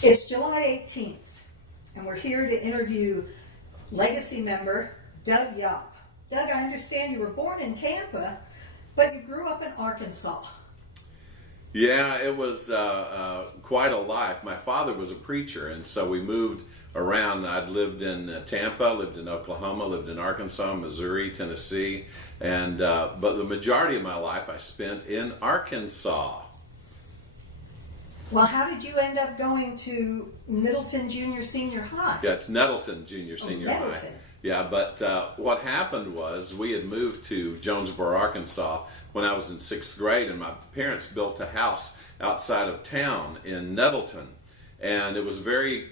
It's July 18th, and we're here to interview Legacy member Doug Yopp. Doug, I understand you were born in Tampa, but you grew up in Arkansas. Yeah, it was quite a life. My father was a preacher, and so we moved around. I'd lived in Tampa, lived in Oklahoma, lived in Arkansas, Missouri, Tennessee, and but the majority of my life I spent in Arkansas. Well, how did you end up going to Nettleton Junior Senior High? Yeah, it's Nettleton Junior Senior High. Nettleton. Yeah, but what happened was we had moved to Jonesboro, Arkansas when I was in 6th grade, and my parents built a house outside of town in Nettleton, and it was a very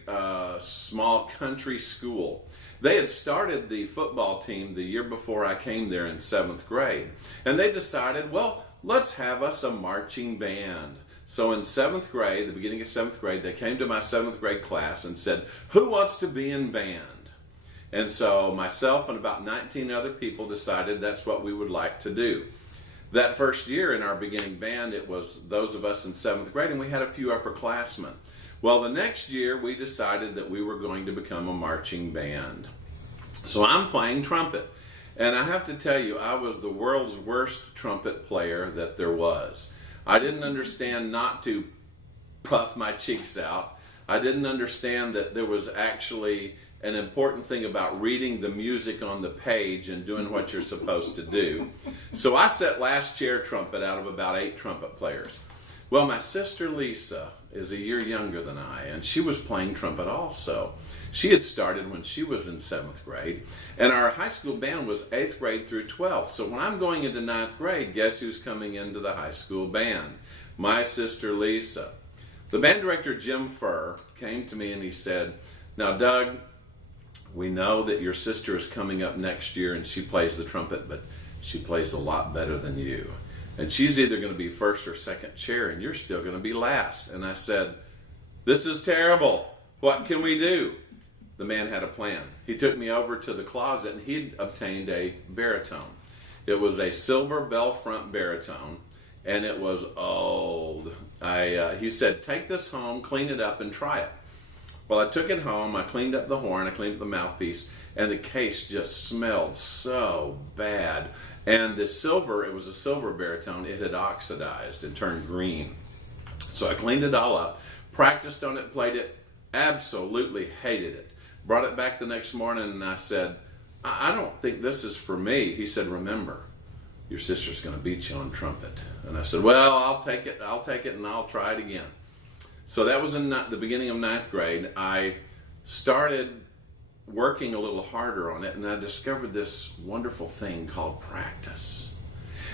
small country school. They had started the football team the year before I came there in 7th grade, and they decided, well, let's have us a marching band. So in 7th grade, the beginning of 7th grade, they came to my 7th grade class and said, who wants to be in band? And so myself and about 19 other people decided that's what we would like to do. That first year in our beginning band, it was those of us in 7th grade, and we had a few upperclassmen. Well, the next year, we decided that we were going to become a marching band. So I'm playing trumpet. And I have to tell you, I was the world's worst trumpet player that there was. I didn't understand not to puff my cheeks out. I didn't understand that there was actually an important thing about reading the music on the page and doing what you're supposed to do. So I set last chair trumpet out of about 8 trumpet players. Well, my sister Lisa is a year younger than I, and she was playing trumpet also. She had started when she was in 7th grade, and our high school band was 8th grade through 12th. So when I'm going into 9th grade, guess who's coming into the high school band? My sister Lisa. The band director, Jim Furr, came to me and he said, now Doug, we know that your sister is coming up next year and she plays the trumpet, but she plays a lot better than you. And she's either going to be first or second chair, and you're still going to be last. And I said, this is terrible. What can we do? The man had a plan. He took me over to the closet, and he'd obtained a baritone. It was a silver bell front baritone, and it was old. He said, take this home, clean it up, and try it. Well, I took it home, I cleaned up the horn, I cleaned up the mouthpiece, and the case just smelled so bad. And the silver, it was a silver baritone, it had oxidized and turned green. So I cleaned it all up, practiced on it, played it, absolutely hated it. Brought it back the next morning and I said, I don't think this is for me. He said, remember, your sister's going to beat you on trumpet. And I said, well, I'll take it and I'll try it again. So that was in the beginning of 9th grade. I started working a little harder on it, and I discovered this wonderful thing called practice.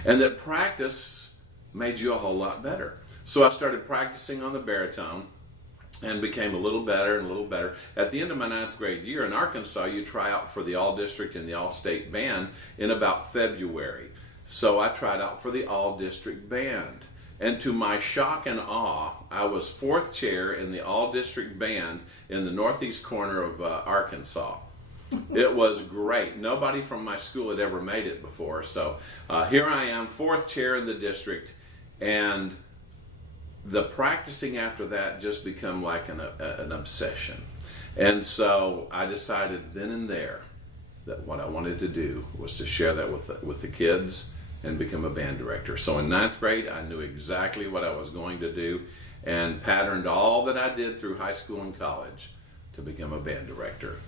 And that practice made you a whole lot better. So I started practicing on the baritone and became a little better and a little better. At the end of my 9th grade year in Arkansas, you try out for the all-district and the all-state band in about February. So I tried out for the all-district band. And to my shock and awe, I was 4th chair in the all-district band in the northeast corner of Arkansas. It was great. Nobody from my school had ever made it before. So here I am, 4th chair in the district, and the practicing after that just became like an obsession. And so I decided then and there that what I wanted to do was to share that with the kids and become a band director. So in 9th grade, I knew exactly what I was going to do and patterned all that I did through high school and college to become a band director.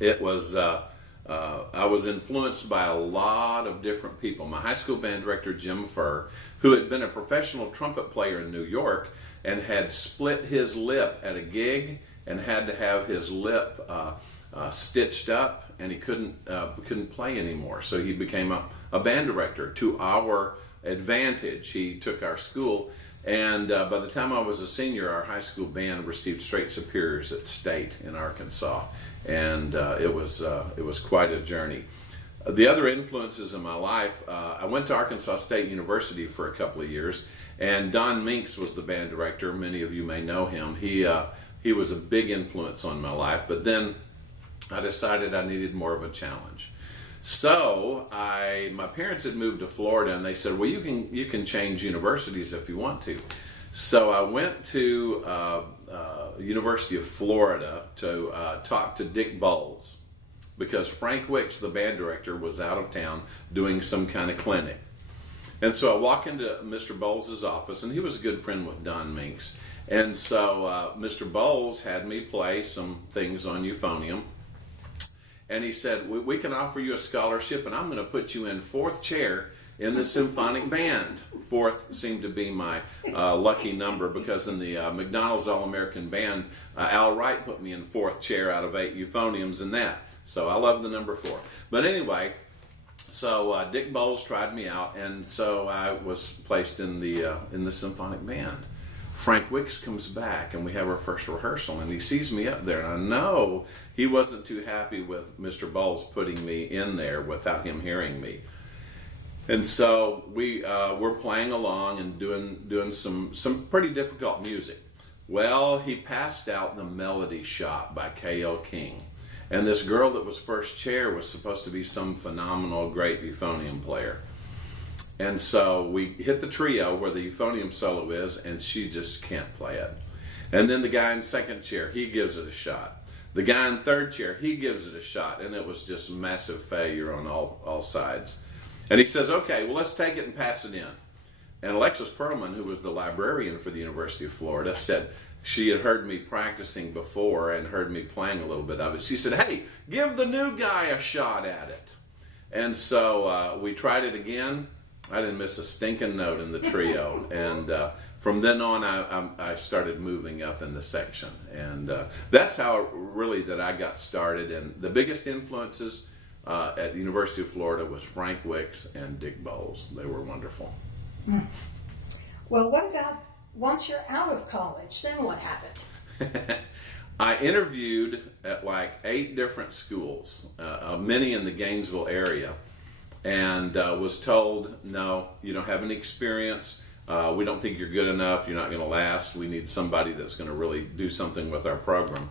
It was, I was influenced by a lot of different people. My high school band director, Jim Furr, who had been a professional trumpet player in New York and had split his lip at a gig and had to have his lip stitched up, and he couldn't play anymore. So he became a band director. To our advantage, he took our school, and by the time I was a senior, our high school band received straight superiors at state in Arkansas, and it was quite a journey. The other influences in my life, I went to Arkansas State University for a couple of years, and Don Minks was the band director. Many of you may know him. He was a big influence on my life, but then I decided I needed more of a challenge. So my parents had moved to Florida, and they said, well, you can change universities if you want to. So I went to University of Florida to talk to Dick Bowles, because Frank Wicks, the band director, was out of town doing some kind of clinic. And so I walk into Mr. Bowles' office, and he was a good friend with Don Minks. And so Mr. Bowles had me play some things on euphonium. And he said, we can offer you a scholarship, and I'm going to put you in fourth chair in the symphonic band. Fourth seemed to be my lucky number, because in the McDonald's All-American Band, Al Wright put me in fourth chair out of 8 euphoniums in that. So I love the number 4. But anyway, so Dick Bowles tried me out, and so I was placed in the symphonic band. Frank Wicks comes back, and we have our first rehearsal, and he sees me up there, and I know he wasn't too happy with Mr. Bowles putting me in there without him hearing me. And so we're playing along and doing some pretty difficult music. Well, he passed out the Melody Shop by K.L. King. And this girl that was first chair was supposed to be some phenomenal, great euphonium player. And so we hit the trio where the euphonium solo is, and she just can't play it. And then the guy in second chair, he gives it a shot. The guy in third chair, he gives it a shot. And it was just a massive failure on all sides. And he says, okay, well, let's take it and pass it in. And Alexis Perlman, who was the librarian for the University of Florida, said she had heard me practicing before and heard me playing a little bit of it. She said, hey, give the new guy a shot at it. And so we tried it again. I didn't miss a stinking note in the trio. And from then on, I started moving up in the section. And that's how really that I got started. And the biggest influences at the University of Florida was Frank Wicks and Dick Bowles. They were wonderful. Well, what about once you're out of college? Then what happened? I interviewed at like 8 different schools, many in the Gainesville area, and was told, no, you don't have any experience. We don't think you're good enough. You're not going to last. We need somebody that's going to really do something with our program.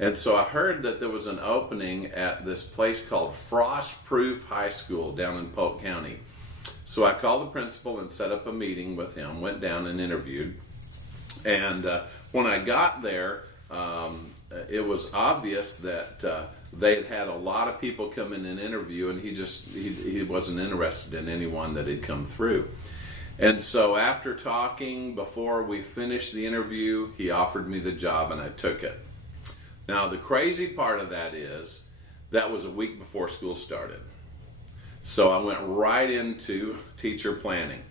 And so I heard that there was an opening at this place called Frost Proof High School down in Polk County. So I called the principal and set up a meeting with him, went down and interviewed. And when I got there, it was obvious that they had had a lot of people come in and interview, and he wasn't interested in anyone that had come through. And so after talking, before we finished the interview, he offered me the job, and I took it. Now, the crazy part of that is that was a week before school started. So I went right into teacher planning.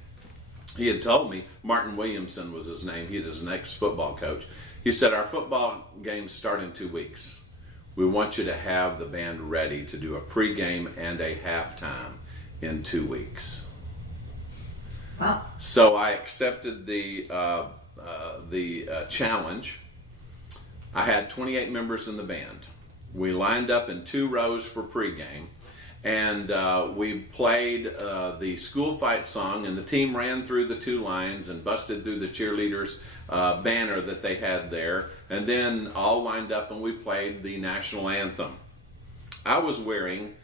He had told me, Martin Williamson was his name, he was an ex-football coach. He said, our football games start in 2 weeks. We want you to have the band ready to do a pregame and a halftime in 2 weeks. Wow. So I accepted the challenge. I had 28 members in the band. We lined up in 2 rows for pregame, and we played the school fight song, and the team ran through the 2 lines and busted through the cheerleaders' banner that they had there, and then all lined up and we played the national anthem. I was wearing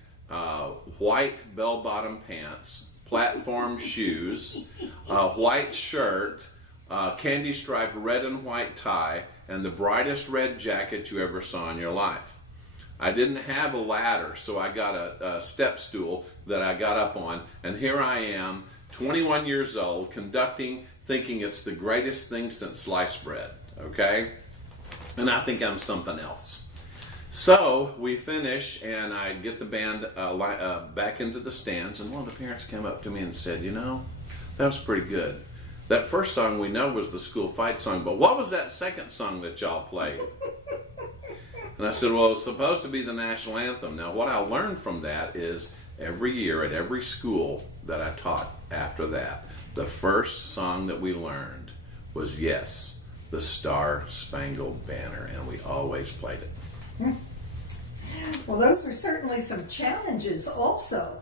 white bell-bottom pants, platform shoes, white shirt, candy-striped red and white tie, and the brightest red jacket you ever saw in your life. I didn't have a ladder, so I got a step stool that I got up on, and here I am, 21 years old, conducting, thinking it's the greatest thing since sliced bread, okay? And I think I'm something else. So we finish, and I get the band back into the stands, and one of the parents came up to me and said, you know, that was pretty good. That first song we know was the school fight song, but what was that second song that y'all played? And I said, well, it was supposed to be the national anthem. Now, what I learned from that is every year at every school that I taught after that, the first song that we learned was, yes, the Star Spangled Banner, and we always played it. Well, those were certainly some challenges also.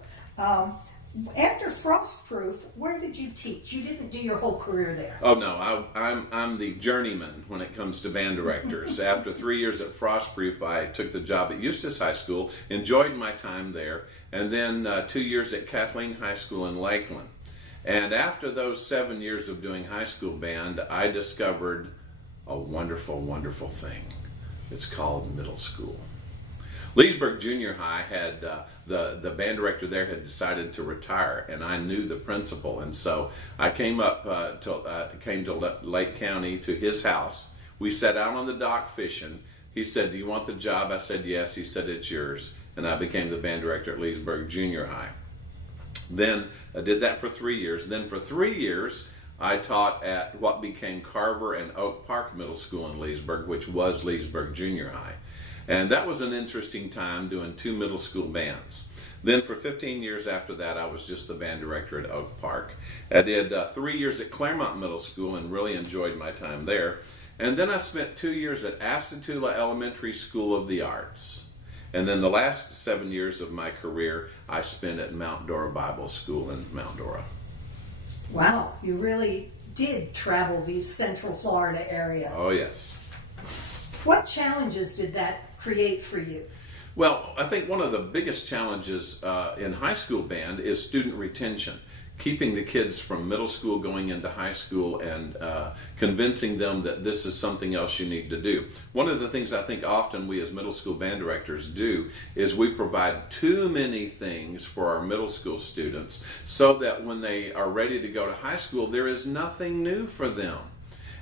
After Frostproof, where did you teach? You didn't do your whole career there. Oh no, I'm the journeyman when it comes to band directors. After 3 years at Frostproof, I took the job at Eustis High School, enjoyed my time there, and then 2 years at Kathleen High School in Lakeland. And after those 7 years of doing high school band, I discovered a wonderful, wonderful thing. It's called middle school. Leesburg Junior High had the band director there had decided to retire, and I knew the principal, and so I came to Lake County to his house. We sat out on the dock fishing. He said, "Do you want the job?" I said, "Yes." He said, "It's yours," and I became the band director at Leesburg Junior High. Then I did that for 3 years. Then for 3 years, I taught at what became Carver and Oak Park Middle School in Leesburg, which was Leesburg Junior High. And that was an interesting time doing 2 middle school bands. Then for 15 years after that, I was just the band director at Oak Park. I did 3 years at Claremont Middle School and really enjoyed my time there. And then I spent 2 years at Astatula Elementary School of the Arts. And then the last 7 years of my career, I spent at Mount Dora Bible School in Mount Dora. Wow, you really did travel the Central Florida area. Oh, yes. What challenges did that create for you? Well, I think one of the biggest challenges in high school band is student retention. Keeping the kids from middle school going into high school and convincing them that this is something else you need to do. One of the things I think often we as middle school band directors do is we provide too many things for our middle school students so that when they are ready to go to high school, there is nothing new for them.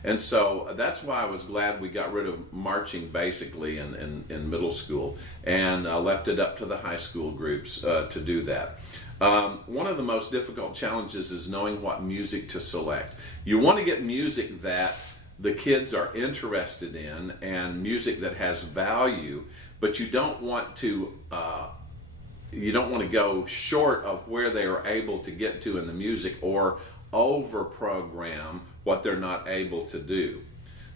And so that's why I was glad we got rid of marching basically in middle school and left it up to the high school groups to do that. One of the most difficult challenges is knowing what music to select. You want to get music that the kids are interested in and music that has value, but you don't want to go short of where they are able to get to in the music or over program what they're not able to do.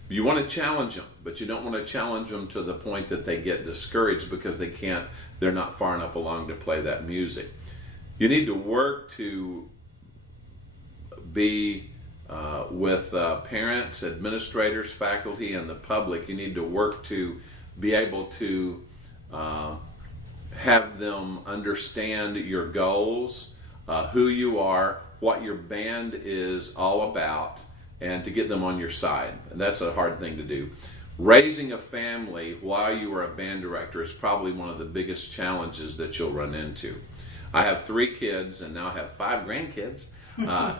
You want to challenge them, but you don't want to challenge them to the point that they get discouraged because they're not far enough along to play that music. You need to work to be with parents, administrators, faculty, and the public. You need to work to be able to have them understand your goals, who you are, what your band is all about, and to get them on your side. And that's a hard thing to do. Raising a family while you are a band director is probably one of the biggest challenges that you'll run into. I have 3 kids and now have 5 grandkids,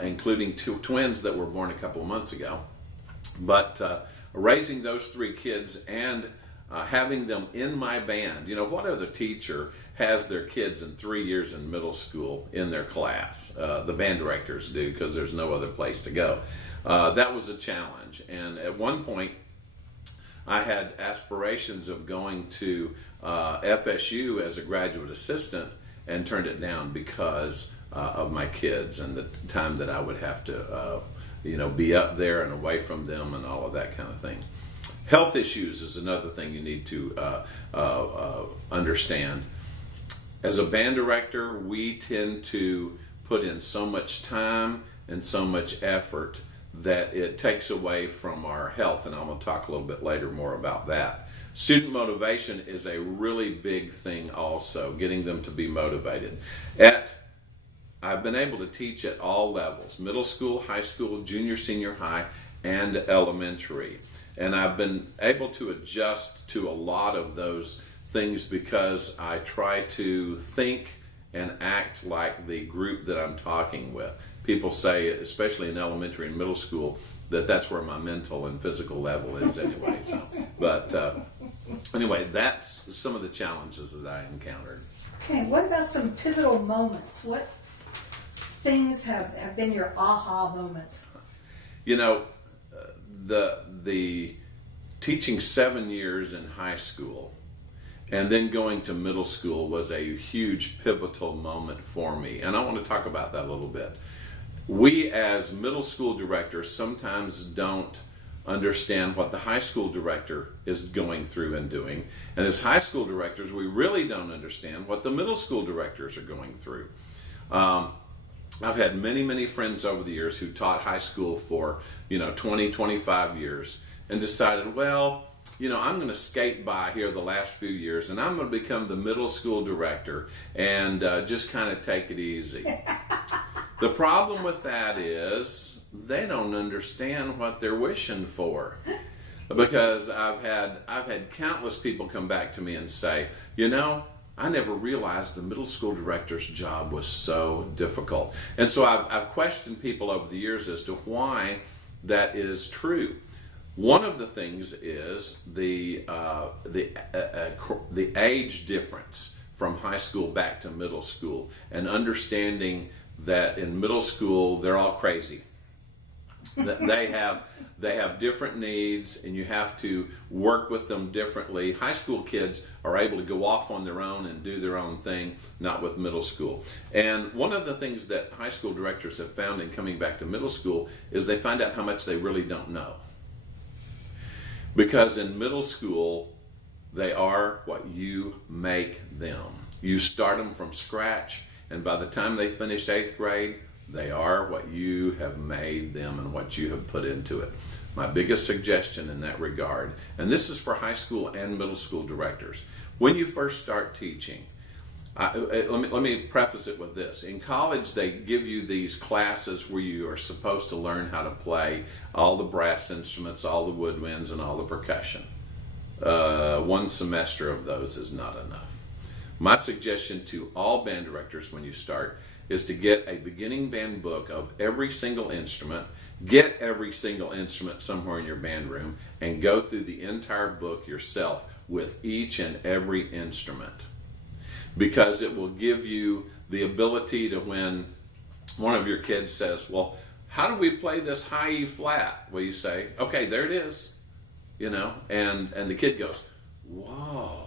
including 2 twins that were born a couple of months ago. But raising those 3 kids and having them in my band, what other teacher has their kids in 3 years in middle school in their class? The band directors do, because there's no other place to go. That was a challenge. And at one point, I had aspirations of going to FSU as a graduate assistant and turned it down because of my kids and the time that I would have to be up there and away from them and all of that kind of thing. Health issues is another thing you need to understand. As a band director, we tend to put in so much time and so much effort that it takes away from our health, and I'm going to talk a little bit later more about that. Student motivation is a really big thing also, getting them to be motivated. I've been able to teach at all levels, middle school, high school, junior, senior high, and elementary. And I've been able to adjust to a lot of those things because I try to think and act like the group that I'm talking with. People say, especially in elementary and middle school, that that's where my mental and physical level is anyway. Anyway, that's some of the challenges that I encountered. Okay, what about some pivotal moments? What things have been your aha moments? The teaching 7 years in high school and then going to middle school was a huge pivotal moment for me. And I want to talk about that a little bit. We as middle school directors sometimes don't understand what the high school director is going through and doing. And as high school directors, we really don't understand what the middle school directors are going through. I've had many, many friends over the years who taught high school for 20, 25 years and decided, well, I'm going to skate by here the last few years and I'm going to become the middle school director and just kind of take it easy. The problem with that is they don't understand what they're wishing for. because I've had countless people come back to me and say, I never realized the middle school director's job was so difficult. And so I've questioned people over the years as to why that is true. One of the things is the age difference from high school back to middle school, and understanding that in middle school they're all crazy. They have different needs, and you have to work with them differently. High school kids are able to go off on their own and do their own thing, not with middle school. And one of the things that high school directors have found in coming back to middle school is they find out how much they really don't know. Because in middle school, they are what you make them. You start them from scratch, and by the time they finish 8th grade, they are what you have made them and what you have put into it. My biggest suggestion in that regard, and this is for high school and middle school directors, when you first start teaching, let me preface it with this. In college, they give you these classes where you are supposed to learn how to play all the brass instruments, all the woodwinds, and all the percussion. One semester of those is not enough. My suggestion to all band directors when you start is to get a beginning band book of every single instrument, get every single instrument somewhere in your band room, and go through the entire book yourself with each and every instrument. Because it will give you the ability to, when one of your kids says, well, how do we play this high E flat? Well, you say, okay, there it is, and the kid goes, whoa.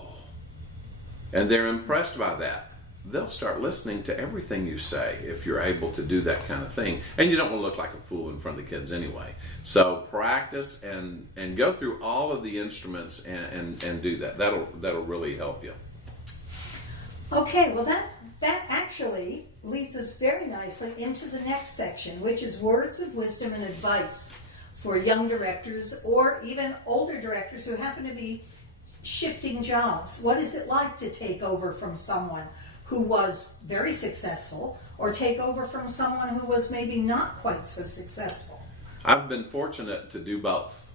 And they're impressed by that. They'll start listening to everything you say if you're able to do that kind of thing. And you don't want to look like a fool in front of the kids anyway. So practice and go through all of the instruments and do that. That'll really help you. Okay, well that actually leads us very nicely into the next section, which is words of wisdom and advice for young directors or even older directors who happen to be shifting jobs. What is it like to take over from someone who was very successful, or take over from someone who was maybe not quite so successful? I've been fortunate to do both,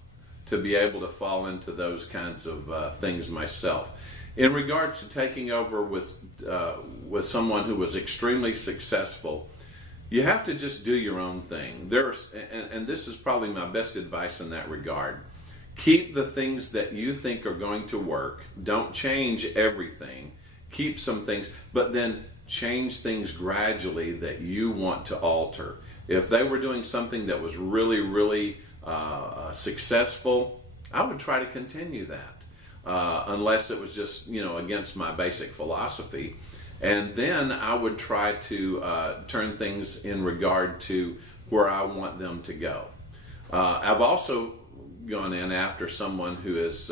to be able to fall into those kinds of things myself. In regards to taking over with someone who was extremely successful, you have to just do your own thing. And this is probably my best advice in that regard. Keep the things that you think are going to work. Don't change everything. Keep some things, but then change things gradually that you want to alter. If they were doing something that was really, really successful, I would try to continue that, unless it was just, against my basic philosophy. And then I would try to turn things in regard to where I want them to go. I've also gone in after someone who has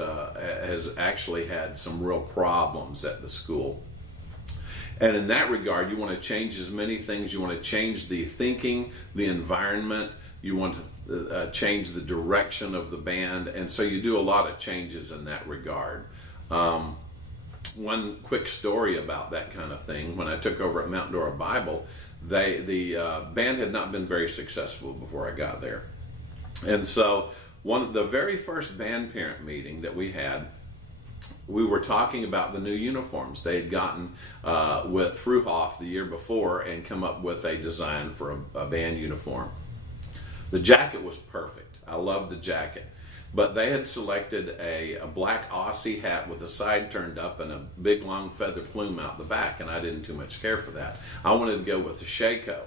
actually had some real problems at the school. And in that regard, you want to change as many things. You want to change the thinking, the environment. You want to change the direction of the band. And so you do a lot of changes in that regard. One quick story about that kind of thing. When I took over at Mount Dora Bible, the band had not been very successful before I got there. And so the very first band parent meeting that we had, we were talking about the new uniforms. They had gotten with Fruhoff the year before and come up with a design for a band uniform. The jacket was perfect. I loved the jacket. But they had selected a black Aussie hat with the side turned up and a big long feather plume out the back, and I didn't too much care for that. I wanted to go with the shako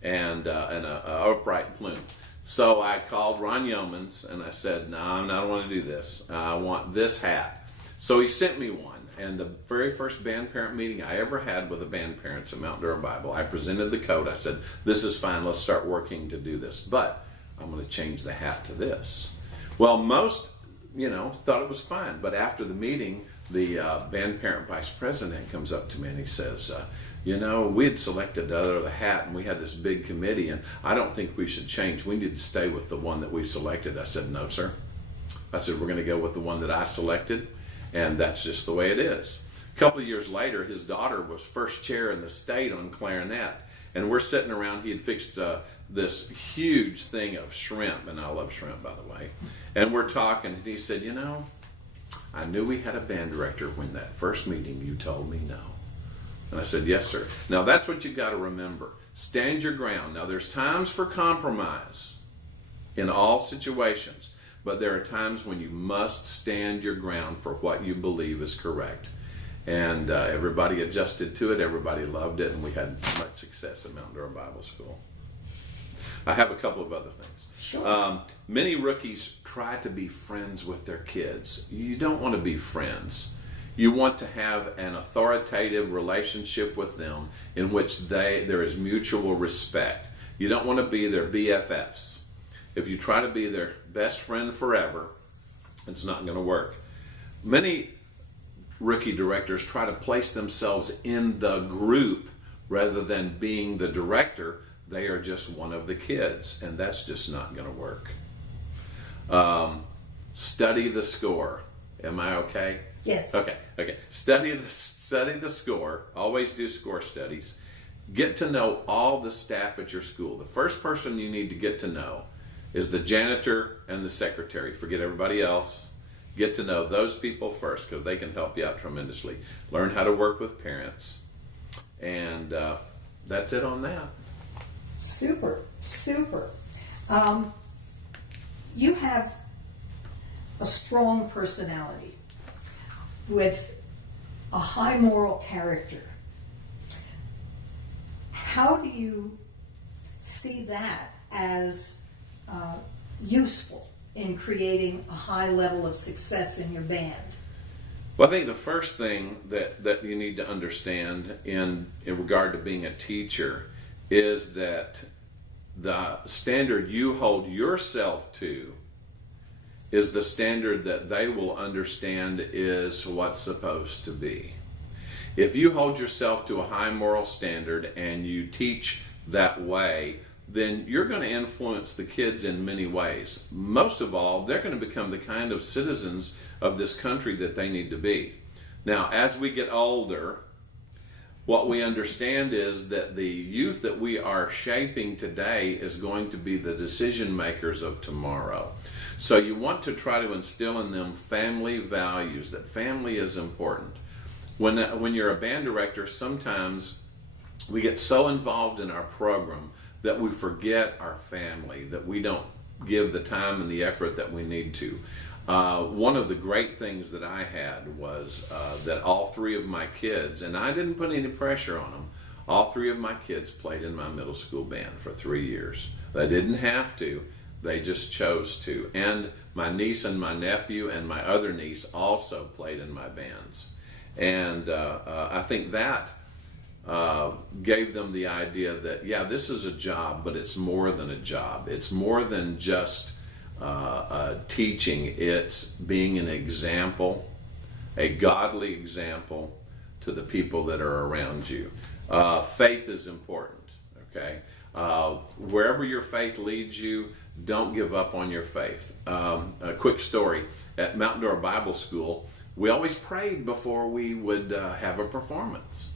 and a upright plume. So I called Ron Yeomans and I said, no, I don't want to do this. I want this hat. So he sent me one. And the very first band parent meeting I ever had with the band parents at Mount Dora Bible, I presented the coat. I said, this is fine. Let's start working to do this. But I'm going to change the hat to this. Well, most, thought it was fine. But after the meeting, the band parent vice president comes up to me and he says, we had selected the other hat and we had this big committee and I don't think we should change. We need to stay with the one that we selected. I said, no, sir. I said, we're going to go with the one that I selected, and that's just the way it is. A couple of years later, his daughter was first chair in the state on clarinet, and we're sitting around. He had fixed this huge thing of shrimp, and I love shrimp, by the way. And we're talking, and he said, you know, I knew we had a band director when that first meeting you told me no. And I said, yes, sir. Now, that's what you've got to remember. Stand your ground. Now, there's times for compromise in all situations, but there are times when you must stand your ground for what you believe is correct. And everybody adjusted to it. Everybody loved it, and we had much success at Mount Dora Bible School. I have a couple of other things. Sure. Many rookies try to be friends with their kids. You don't want to be friends. You want to have an authoritative relationship with them in which there is mutual respect. You don't want to be their BFFs. If you try to be their best friend forever, it's not going to work. Many rookie directors try to place themselves in the group rather than being the director. They are just one of the kids, and that's just not going to work. Study the score. Am I okay? Yes. Okay. Study the score. Always do score studies. Get to know all the staff at your school. The first person you need to get to know is the janitor and the secretary. Forget everybody else. Get to know those people first, because they can help you out tremendously. Learn how to work with parents. And that's it on that. Super. You have a strong personality with a high moral character. How do you see that as useful in creating a high level of success in your band? Well, I think the first thing that you need to understand in regard to being a teacher is that the standard you hold yourself to is the standard that they will understand is what's supposed to be. If you hold yourself to a high moral standard and you teach that way, then you're going to influence the kids in many ways. Most of all, they're going to become the kind of citizens of this country that they need to be. Now, as we get older, what we understand is that the youth that we are shaping today is going to be the decision makers of tomorrow. So you want to try to instill in them family values, that family is important. When you're a band director, sometimes we get so involved in our program that we forget our family, that we don't give the time and the effort that we need to. One of the great things that I had was that all three of my kids, and I didn't put any pressure on them, all three of my kids played in my middle school band for 3 years. They didn't have to, they just chose to. And my niece and my nephew and my other niece also played in my bands. And I think that gave them the idea that, yeah, this is a job, but it's more than a job. It's more than just teaching. It's being an example, a godly example to the people that are around you. Faith is important, okay? Wherever your faith leads you, don't give up on your faith. A quick story, at Mount Dora Bible School, we always prayed before we would have a performance.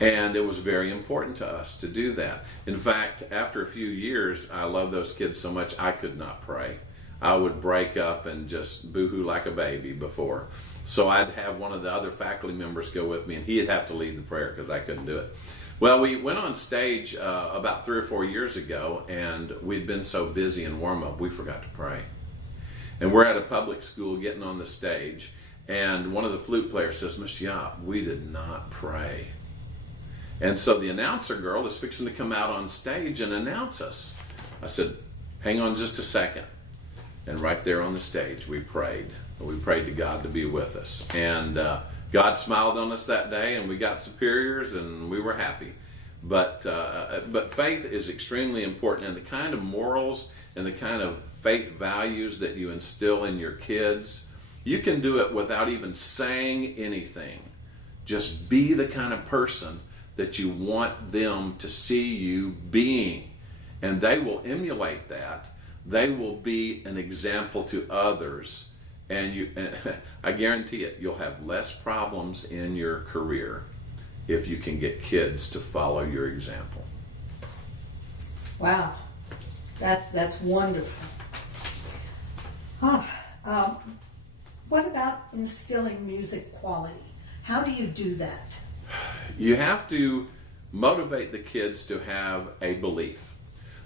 And it was very important to us to do that. In fact, after a few years, I loved those kids so much I could not pray. I would break up and just boo-hoo like a baby before. So I'd have one of the other faculty members go with me, and he'd have to lead the prayer because I couldn't do it. Well, we went on stage about 3 or 4 years ago, and we'd been so busy in warm-up, we forgot to pray. And we're at a public school getting on the stage, and one of the flute players says, "Mr. Yopp, we did not pray." And so the announcer girl is fixing to come out on stage and announce us. I said, "Hang on just a second." And right there on the stage, we prayed. We prayed to God to be with us. And God smiled on us that day, and we got superiors, and we were happy. But faith is extremely important, and the kind of morals and the kind of faith values that you instill in your kids, you can do it without even saying anything. Just be the kind of person that you want them to see you being, and they will emulate that. They will be an example to others, and I guarantee it, you'll have less problems in your career if you can get kids to follow your example. Wow, that's wonderful. What about instilling music quality? How do you do that? You have to motivate the kids to have a belief.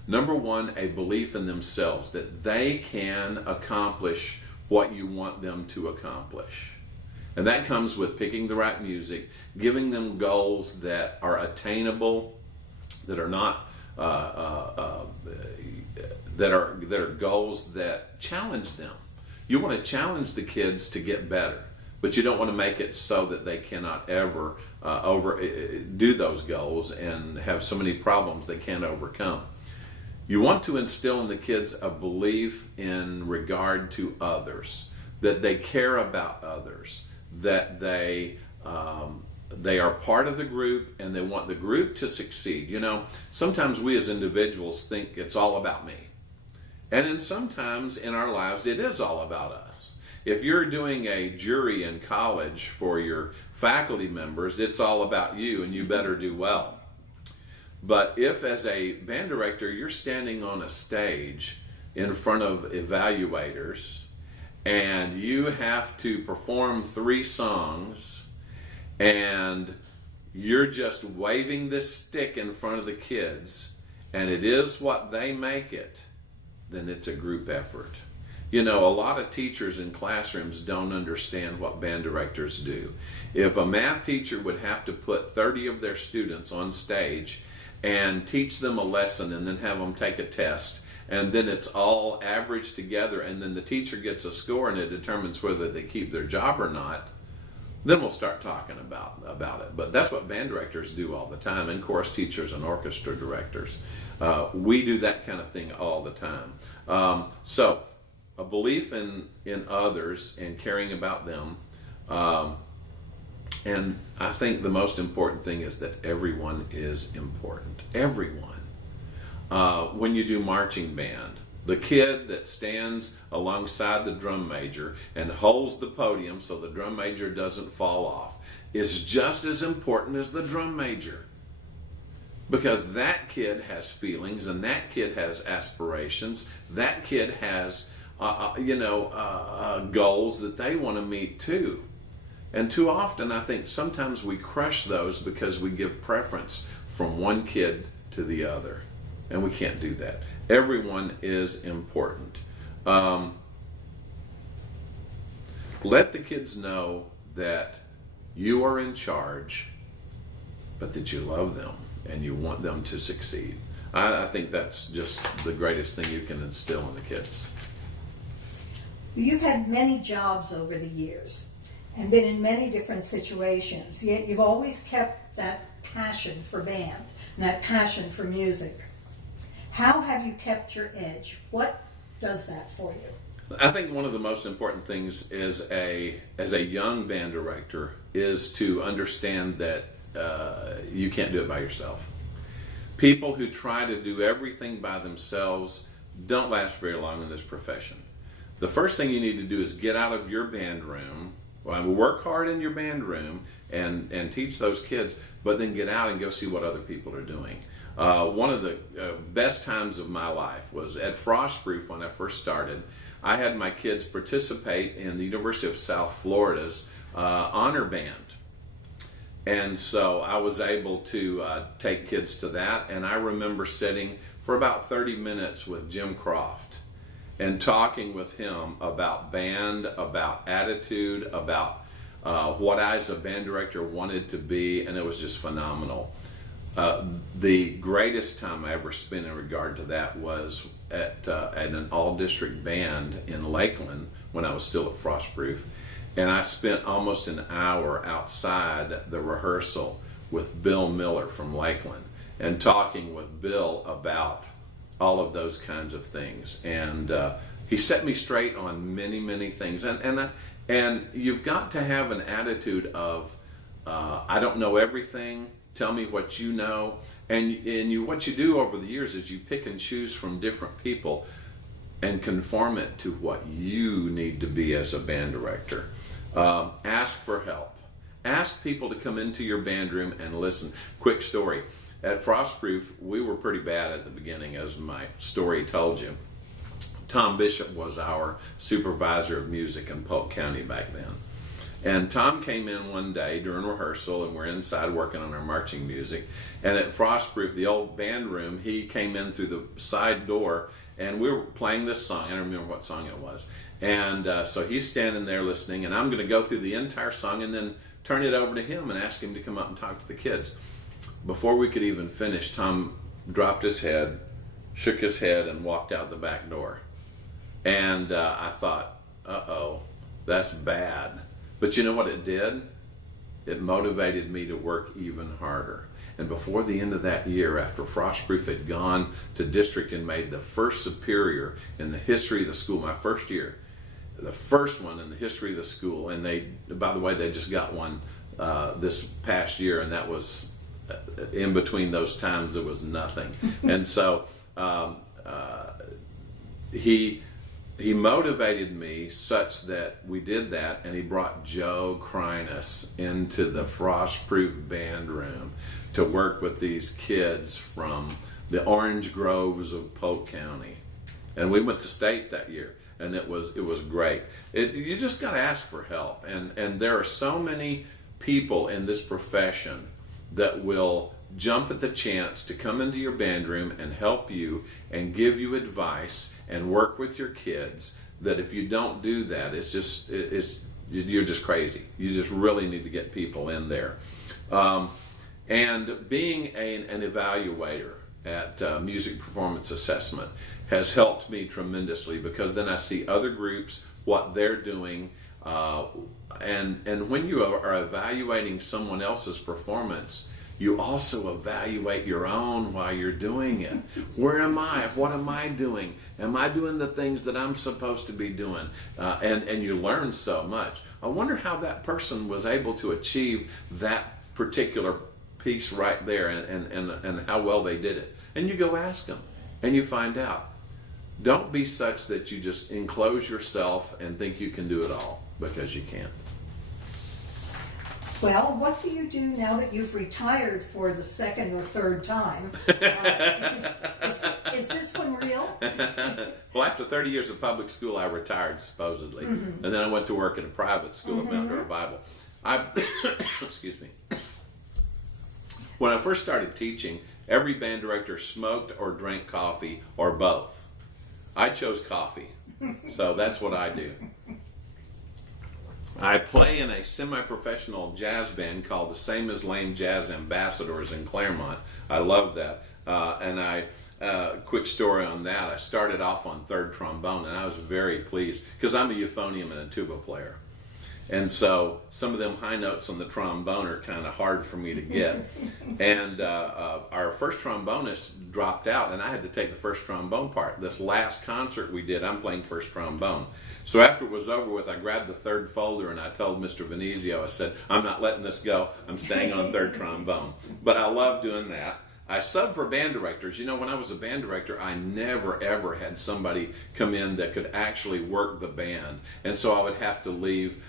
Number one, a belief in themselves that they can accomplish what you want them to accomplish. And that comes with picking the right music, giving them goals that are attainable, that are not that are goals that challenge them. You want to challenge the kids to get better, but you don't want to make it so that they cannot ever do those goals and have so many problems they can't overcome. You want to instill in the kids a belief in regard to others, that they care about others, that they are part of the group and they want the group to succeed. You know, sometimes we as individuals think it's all about me. And then sometimes in our lives it is all about us. If you're doing a jury in college for your faculty members, it's all about you and you better do well. But if as a band director you're standing on a stage in front of evaluators and you have to perform 3 songs and you're just waving this stick in front of the kids and it is what they make it, then it's a group effort. You know, a lot of teachers in classrooms don't understand what band directors do. If a math teacher would have to put 30 of their students on stage and teach them a lesson and then have them take a test, and then it's all averaged together, and then the teacher gets a score and it determines whether they keep their job or not, then we'll start talking about it. But that's what band directors do all the time, and chorus teachers and orchestra directors. We do that kind of thing all the time. So a belief in others and caring about them. And I think the most important thing is that everyone is important. Everyone. When you do marching band, the kid that stands alongside the drum major and holds the podium so the drum major doesn't fall off is just as important as the drum major. Because that kid has feelings and that kid has aspirations. That kid has, goals that they want to meet too. And too often I think sometimes we crush those because we give preference from one kid to the other. And we can't do that. Everyone is important. Let the kids know that you are in charge, but that you love them and you want them to succeed. I think that's just the greatest thing you can instill in the kids. You've had many jobs over the years and been in many different situations, yet you've always kept that passion for band and that passion for music. How have you kept your edge? What does that for you? I think one of the most important things as a young band director is to understand that you can't do it by yourself. People who try to do everything by themselves don't last very long in this profession. The first thing you need to do is get out of your band room, work hard in your band room and teach those kids, but then get out and go see what other people are doing. One of the best times of my life was at Frostproof when I first started. I had my kids participate in the University of South Florida's honor band. And so I was able to take kids to that, and I remember sitting for about 30 minutes with Jim Croft and talking with him about band, about attitude, about what I as a band director wanted to be, and it was just phenomenal. The greatest time I ever spent in regard to that was at an all-district band in Lakeland when I was still at Frostproof. And I spent almost an hour outside the rehearsal with Bill Miller from Lakeland and talking with Bill about all of those kinds of things. And he set me straight on many, many things. And you've got to have an attitude of, I don't know everything. Tell me what you know. And what you do over the years is you pick and choose from different people and conform it to what you need to be as a band director. Ask for help. Ask people to come into your band room and listen. Quick story. at Frostproof, we were pretty bad at the beginning, as my story told you. Tom Bishop was our supervisor of music in Polk County back then. And Tom came in one day during rehearsal, and we're inside working on our marching music. And at Frostproof, the old band room, he came in through the side door, and we were playing this song. I don't remember what song it was. And so he's standing there listening, and I'm going to go through the entire song and then turn it over to him and ask him to come up and talk to the kids. Before we could even finish, Tom dropped his head, shook his head, and walked out the back door. And I thought, uh-oh, that's bad. But you know what it did? It motivated me to work even harder. And before the end of that year, after Frostproof had gone to district and made the first superior in the history of the school, my first year, the first one in the history of the school, and they, by the way, they just got one this past year, and that was, in between those times, there was nothing. And so he motivated me such that we did that, and he brought Joe Crinus into the Frostproof band room to work with these kids from the orange groves of Polk County. And we went to state that year, and it was great. You just got to ask for help. And there are so many people in this profession that will jump at the chance to come into your band room and help you and give you advice and work with your kids, that if you don't do that, you're just crazy. You just really need to get people in there. And being an evaluator at music performance assessment has helped me tremendously, because then I see other groups, what they're doing, and when you are evaluating someone else's performance, you also evaluate your own while you're doing it. Where am I? What am I doing? Am I doing the things that I'm supposed to be doing? And you learn so much. I wonder how that person was able to achieve that particular piece right there, and how well they did it. And you go ask them, and you find out. Don't be such that you just enclose yourself and think you can do it all, because you can't. Well, what do you do now that you've retired for the second or third time? Is this one real? Well, after 30 years of public school, I retired, supposedly. Mm-hmm. And then I went to work at a private school at Mount Dora Bible. Excuse me. When I first started teaching, every band director smoked or drank coffee, or both. I chose coffee, so that's what I do. I play in a semi-professional jazz band called the Same as Lame Jazz Ambassadors in Claremont. I love that. Quick story on that. I started off on third trombone, and I was very pleased, because I'm a euphonium and a tuba player. And so some of them high notes on the trombone are kind of hard for me to get. And our first trombonist dropped out, and I had to take the first trombone part. This last concert we did, I'm playing first trombone. So after it was over with, I grabbed the third folder, and I told Mr. Venezio, I said, I'm not letting this go. I'm staying on third trombone. But I love doing that. I sub for band directors. You know, when I was a band director, I never, ever had somebody come in that could actually work the band. And so I would have to leave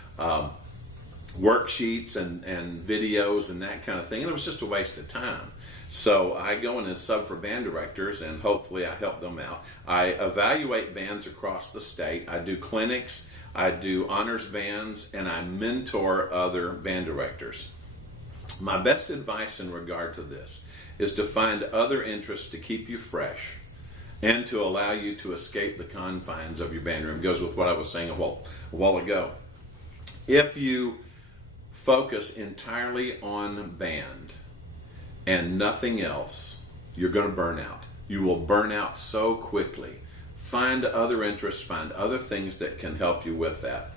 worksheets and videos and that kind of thing. And it was just a waste of time. So I go in and sub for band directors, and hopefully I help them out. I evaluate bands across the state. I do clinics, I do honors bands, and I mentor other band directors. My best advice in regard to this is to find other interests to keep you fresh and to allow you to escape the confines of your band room. It goes with what I was saying a while ago. If you focus entirely on band and nothing else, you're going to burn out. You will burn out so quickly. Find other interests, find other things that can help you with that.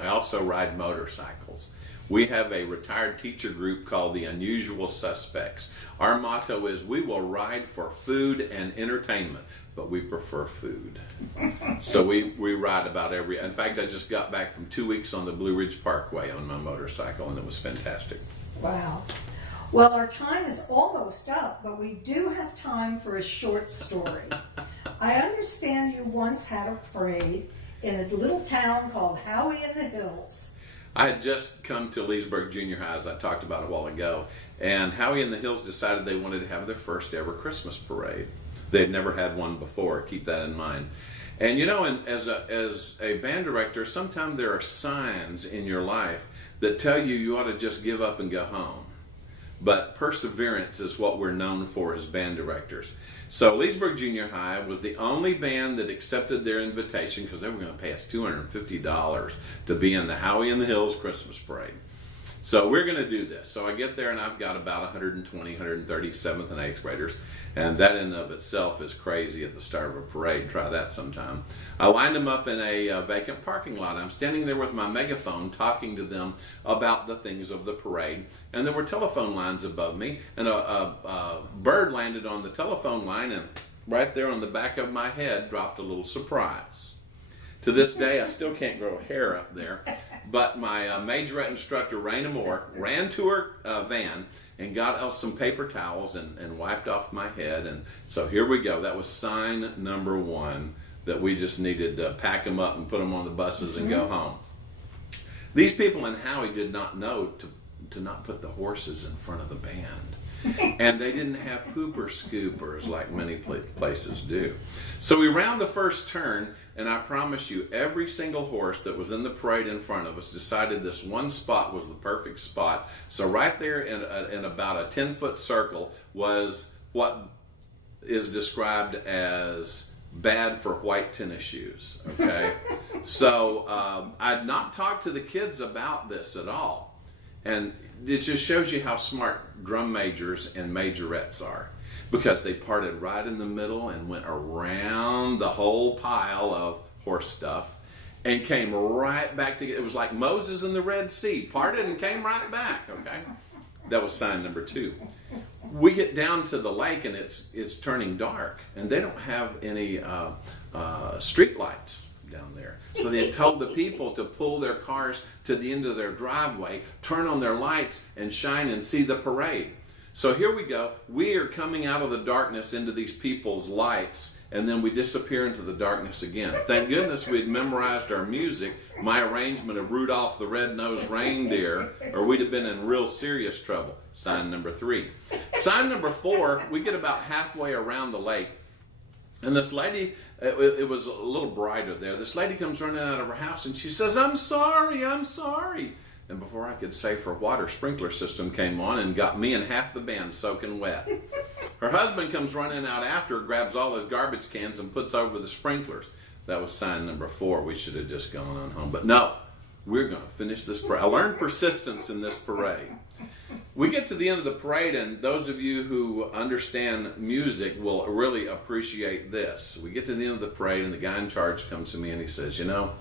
I also ride motorcycles. We have a retired teacher group called the Unusual Suspects. Our motto is, we will ride for food and entertainment, but we prefer food. So we ride about in fact, I just got back from 2 weeks on the Blue Ridge Parkway on my motorcycle, and it was fantastic. Wow. Well, our time is almost up, but we do have time for a short story. I understand you once had a parade in a little town called Howey in the Hills. I had just come to Leesburg Junior High, as I talked about a while ago, and Howie and the Hills decided they wanted to have their first ever Christmas parade. They'd never had one before, keep that in mind. And you know, as a band director, sometimes there are signs in your life that tell you you ought to just give up and go home. But perseverance is what we're known for as band directors. So Leesburg Junior High was the only band that accepted their invitation because they were going to pay us $250 to be in the Howie and the Hills Christmas Parade. So we're going to do this. So I get there and I've got about 120, 130 7th and 8th graders. And that in and of itself is crazy at the start of a parade. Try that sometime. I lined them up in a vacant parking lot. I'm standing there with my megaphone talking to them about the things of the parade. And there were telephone lines above me. And a bird landed on the telephone line, and right there on the back of my head dropped a little surprise. To this day, I still can't grow hair up there. But my majorette instructor, Raina Moore, ran to her van and got us some paper towels and wiped off my head. And so here we go. That was sign number one, that we just needed to pack them up and put them on the buses and go home. These people in Howie did not know to not put the horses in front of the band. And they didn't have pooper scoopers like many places do. So we round the first turn, and I promise you, every single horse that was in the parade in front of us decided this one spot was the perfect spot. So right there in about a 10-foot circle was what is described as bad for white tennis shoes, okay? So I'd not talked to the kids about this at all. And it just shows you how smart drum majors and majorettes are, because they parted right in the middle and went around the whole pile of horse stuff and came right back together. It was like Moses in the Red Sea, parted and came right back, okay? That was sign number two. We get down to the lake and it's turning dark, and they don't have any street lights down there. So they had told the people to pull their cars to the end of their driveway, turn on their lights, and shine and see the parade. So here we go. We are coming out of the darkness into these people's lights, and then we disappear into the darkness again. Thank goodness we'd memorized our music, my arrangement of Rudolph the Red-Nosed Reindeer, or we'd have been in real serious trouble. Sign number three. Sign number four, we get about halfway around the lake, and this lady, it was a little brighter there. This lady comes running out of her house and she says, "I'm sorry, I'm sorry." And before I could say for what, her sprinkler system came on and got me and half the band soaking wet. Her husband comes running out after her, grabs all his garbage cans and puts over the sprinklers. That was sign number four. We should have just gone on home. But no, we're going to finish this parade. I learned persistence in this parade. We get to the end of the parade, and those of you who understand music will really appreciate this. We get to the end of the parade, and the guy in charge comes to me and he says, "You know,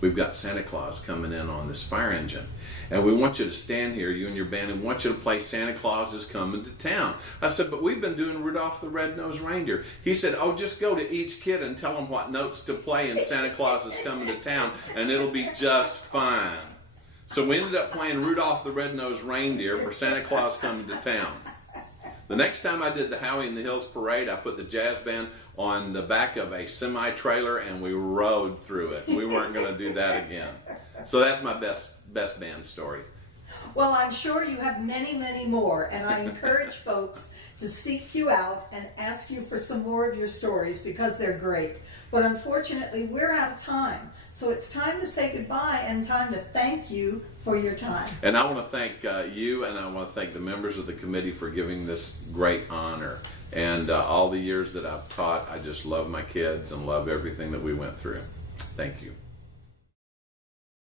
we've got Santa Claus coming in on this fire engine, and we want you to stand here, you and your band, and we want you to play Santa Claus is Coming to Town." I said, "But we've been doing Rudolph the Red-Nosed Reindeer." He said, "Oh, just go to each kid and tell them what notes to play in Santa Claus is Coming to Town, and it'll be just fine." So we ended up playing Rudolph the Red-Nosed Reindeer for Santa Claus Coming to Town. The next time I did the Howie in the Hills Parade, I put the jazz band on the back of a semi-trailer and we rode through it. We weren't going to do that again. So that's my best band story. Well, I'm sure you have many, many more, and I encourage folks to seek you out and ask you for some more of your stories because they're great. But unfortunately, we're out of time. So it's time to say goodbye and time to thank you for your time. And I want to thank you, and I want to thank the members of the committee for giving this great honor. And all the years that I've taught, I just love my kids and love everything that we went through. Thank you.